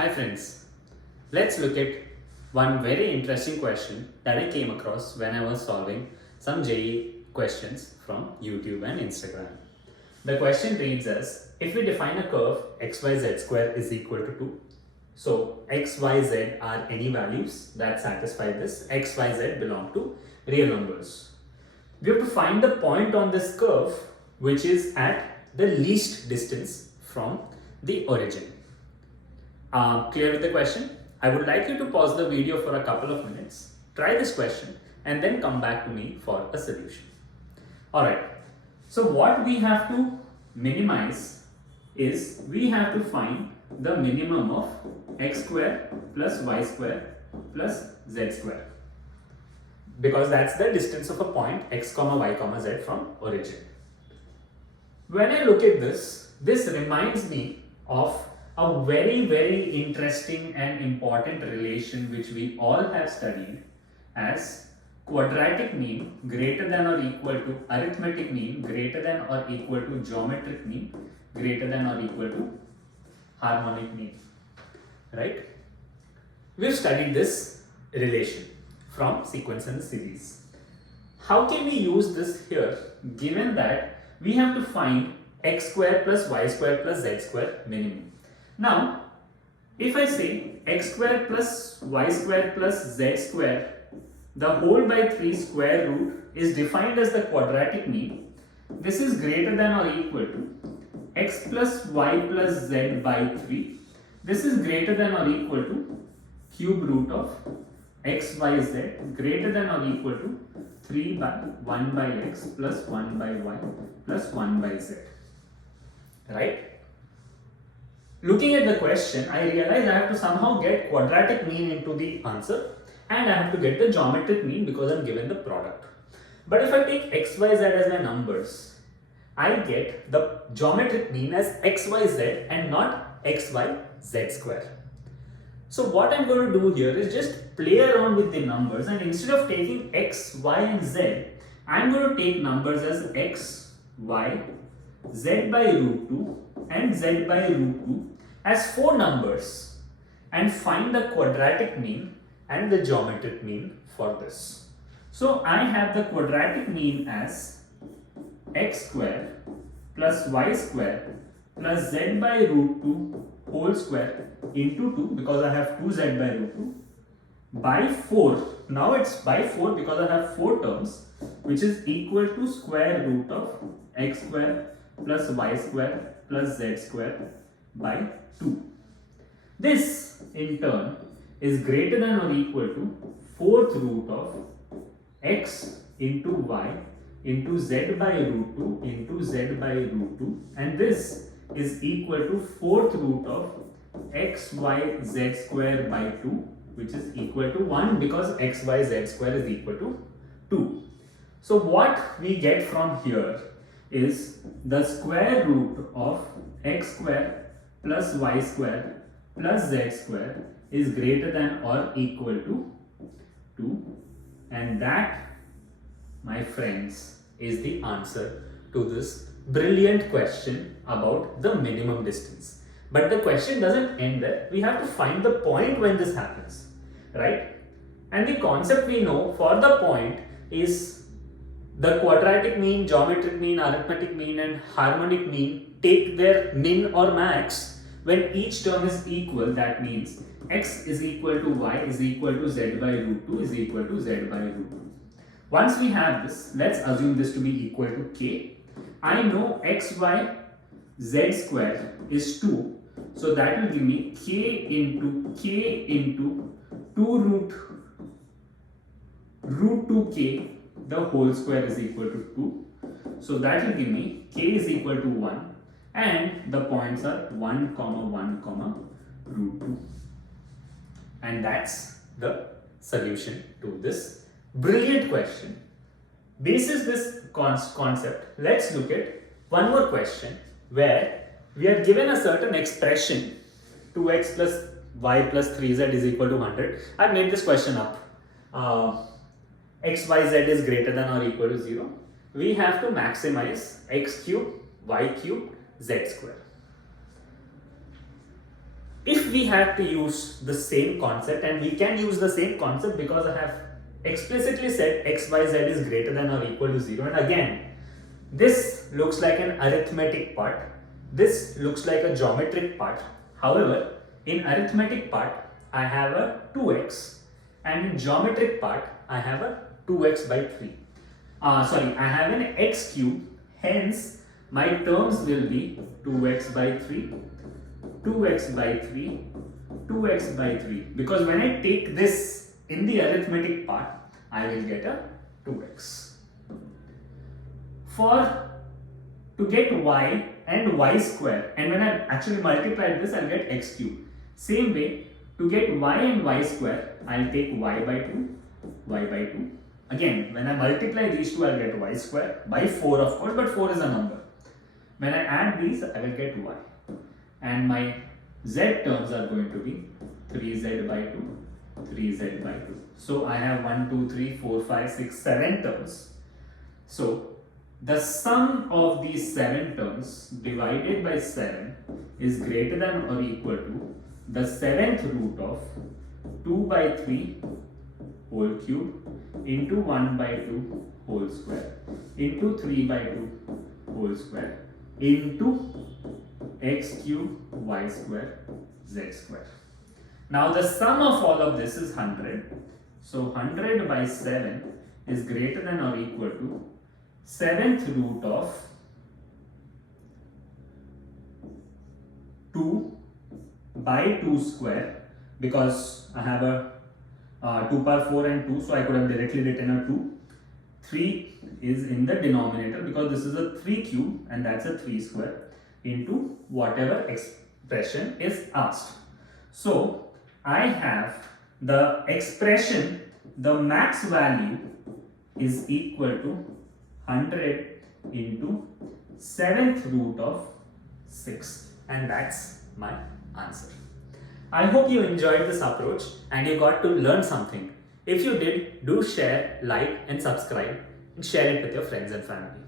Hi friends, let's look at one very interesting question that I came across when I was solving some JEE questions from YouTube and Instagram. The question reads as, if we define a curve xyz square is equal to 2, so xyz are any values that satisfy this, xyz belong to real numbers. We have to find the point on this curve which is at the least distance from the origin. Clear with the question? I would like you to pause the video for a couple of minutes, try this question, and then come back to me for a solution. Alright, so what we have to minimize is we have to find the minimum of x square plus y square plus z square, because that's the distance of a point x comma y comma z from origin. When I look at this reminds me of a very interesting and important relation which we all have studied as quadratic mean greater than or equal to arithmetic mean greater than or equal to geometric mean greater than or equal to harmonic mean, right? We've studied this relation from sequence and series. How can we use this here given that we have to find x square plus y square plus z square minimum? Now, if I say x square plus y square plus z square, the whole by 3 square root is defined as the quadratic mean. This is greater than or equal to x plus y plus z by 3. This is greater than or equal to cube root of x by z greater than or equal to 3 by 1 by x plus 1 by y plus 1 by z. Right? Looking at the question, I realize I have to somehow get quadratic mean into the answer and I have to get the geometric mean because I'm given the product. But if I take x, y, z as my numbers, I get the geometric mean as x, y, z and not x, y, z square. So what I'm going to do here is just play around with the numbers, and instead of taking x, y and z, I'm going to take numbers as x, y, z by root 2 and z by root 2 as 4 numbers and find the quadratic mean and the geometric mean for this. So I have the quadratic mean as x square plus y square plus z by root 2 whole square into 2 because I have 2z by root 2 by 4. Now it's by 4 because I have 4 terms, which is equal to square root of x square plus y square plus z square by 2. This in turn is greater than or equal to 4th root of x into y into z by root 2 into z by root 2, and this is equal to 4th root of x y z square by 2, which is equal to 1 because x y z square is equal to 2. So what we get from here is the square root of x square plus y square plus z square is greater than or equal to 2, and that, my friends, is the answer to this brilliant question about the minimum distance. But the question doesn't end there. We have to find the point when this happens, right? And the concept we know for the point is the quadratic mean, geometric mean, arithmetic mean and harmonic mean take their min or max when each term is equal. That means x is equal to y is equal to z by root 2 is equal to z by root 2. Once we have this, let's assume this to be equal to k. I know x, y, z square is 2. So that will give me k into 2 root 2k, the whole square is equal to 2. So that will give me k is equal to 1 and the points are 1 comma 1 comma root 2. And that's the solution to this brilliant question. Basis this concept, let's look at one more question where we are given a certain expression 2x plus y plus 3z is equal to 100. I made this question up. X, y, z is greater than or equal to 0. We have to maximize x cube, y cube, z square. If if we had to use the same concept, and we can use the same concept because I have explicitly said x, y, z is greater than or equal to 0, and again, this looks like an arithmetic part, this looks like a geometric part. However, in arithmetic part, I have a 2x, and in geometric part, I have a 2x by 3. I have an x cube, hence my terms will be 2x by 3, 2x by 3, 2x by 3, because when I take this in the arithmetic part, I will get a 2x. To get y and y square, and when I actually multiply this, I'll get x cube. Same way, to get y and y square, I'll take y by 2, y by 2. Again, when I multiply these two, I'll get y square by 4, of course, but 4 is a number. When I add these, I will get y. And my z terms are going to be 3z by 2, 3z by 2. So I have 1, 2, 3, 4, 5, 6, 7 terms. So the sum of these 7 terms divided by 7 is greater than or equal to the 7th root of 2 by 3 whole cube into 1 by 2 whole square into 3 by 2 whole square into x cube y square z square. Now the sum of all of this is 100. So 100 by 7 is greater than or equal to 7th root of 2 by 2 square, because I have a 2 power 4 and 2, so I could have directly written a 2. 3 is in the denominator because this is a 3 cube and that's a 3 square into whatever expression is asked. So I have the expression, the max value is equal to 100 into 7th root of 6, and that's my answer. I hope you enjoyed this approach and you got to learn something. If you did, do share, like and subscribe, and share it with your friends and family.